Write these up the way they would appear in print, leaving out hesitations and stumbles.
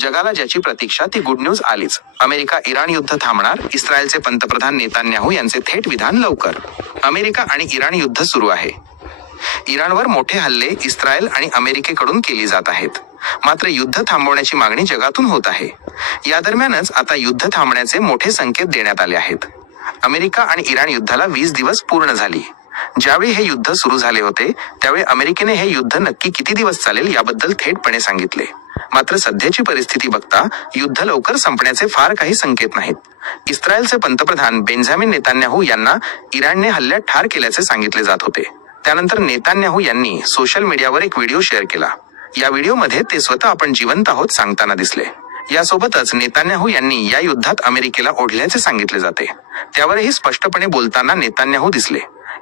जगाला ज्याची प्रतीक्षा ती गुड न्यूज आलीच. अमेरिका इराण युद्ध थांबणार, इस्रायलचे पंतप्रधान नेतान्याहू यांचे थेट विधान लवकर. अमेरिका आणि इराण युद्ध सुरू आहे. इराणवर मोठे हल्ले इस्रायल आणि अमेरिकेकडून केली जात आहेत. मात्र युद्ध थांबवण्याची मागणी जगातून होत आहे. या दरम्यानच आता युद्ध थांबण्याचे मोठे संकेत देण्यात आले आहेत. अमेरिका आणि इराण युद्धाला 20 दिवस पूर्ण झाली. ज्यावेळी हे युद्ध सुरू झाले होते त्यावेळी अमेरिकेने हे युद्ध नक्की किती दिवस चालेल याबद्दल थेटपणे सांगितले. मात्र सध्याची परिस्थिती बघता युद्ध लवकर संपण्याचे फार काही संकेत नाहीत. इस्रायलचे पंतप्रधान बेंजामिन नेतान्याहू यांना इराणने हल्ल्यात ठार केल्याचे सांगितले जात होते. त्यानंतर नेतान्याहू यांनी सोशल मीडियावर एक व्हिडिओ शेअर केला. या व्हिडिओमध्ये ते स्वतः आपण जिवंत आहोत सांगताना दिसले. यासोबतच नेतान्याहू यांनी या युद्धात अमेरिकेला ओढल्याचे सांगितले जाते. त्यावरही स्पष्टपणे बोलताना नेतान्याहू दिसले.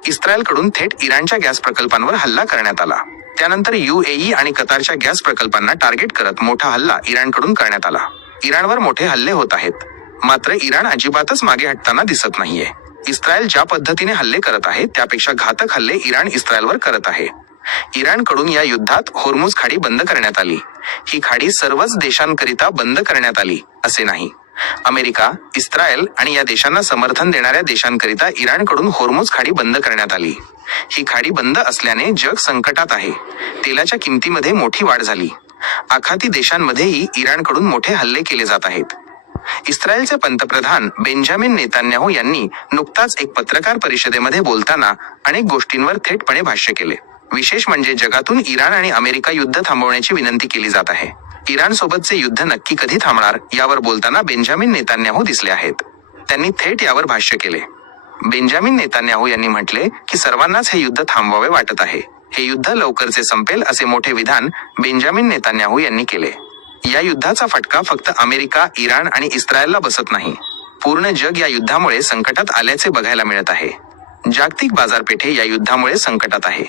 इस्रायलकडून थेट इराणच्या गॅस प्रकल्पांवर हल्ला करण्यात आला. त्यानंतर UAE आणि कतारच्या गॅस प्रकल्पांना टार्गेट करत मोठा हल्ला इराणकडून करण्यात आला. इराणवर मोठे हल्ले होत आहेत. मात्र इराण अजिबातच मागे हटताना दिसत नाहीये. इस्रायल ज्या पद्धतीने हल्ले करत आहे त्यापेक्षा घातक हल्ले इराण इस्रायलवर करत आहे. इराणकडून या युद्धात होर्मुझ खाडी बंद करण्यात आली. ही खाडी सर्वच देशांकरिता बंद करण्यात आली असे नाही. अमेरिका, इस्रायल आणि या देशांना समर्थन देणाऱ्या देशांकरिता इराणकडून होर्मुझ खाडी बंद करण्यात आली. ही खाडी बंद असल्याने जग संकटात आहे. तेलाच्या किमतीमध्ये मोठी वाढ झाली. आखाती देशांमध्येही इराणकडून मोठे हल्ले केले जात आहेत. इस्रायलचे पंतप्रधान बेंजामिन नेतान्याहू यांनी नुकताच एक पत्रकार परिषदेमध्ये बोलताना अनेक गोष्टींवर थेटपणे भाष्य केले. विशेष म्हणजे जगातून इराण आणि अमेरिका युद्ध थांबवण्याची विनंती केली जात आहे. इराण सोबतचे युद्ध नक्की कधी थांबणार यावर बोलताना बेंजामिन नेतान्याहू दिसले आहेत. त्यांनी थेट यावर भाष्य केले. बेंजामिन नेतान्याहू यांनी म्हटले की सर्वांनाच हे युद्ध थांबवावे वाटत आहे. हे युद्ध लवकरचे संपेल असे मोठे विधान बेंजामिन नेतान्याहू यांनी केले. या युद्धाचा फटका फक्त अमेरिका, इराण आणि इस्रायलला बसत नाही. पूर्ण जग या युद्धामुळे संकटात आल्याचे बघायला मिळत आहे. जागतिक बाजारपेठे या युद्धामुळे संकटात आहे.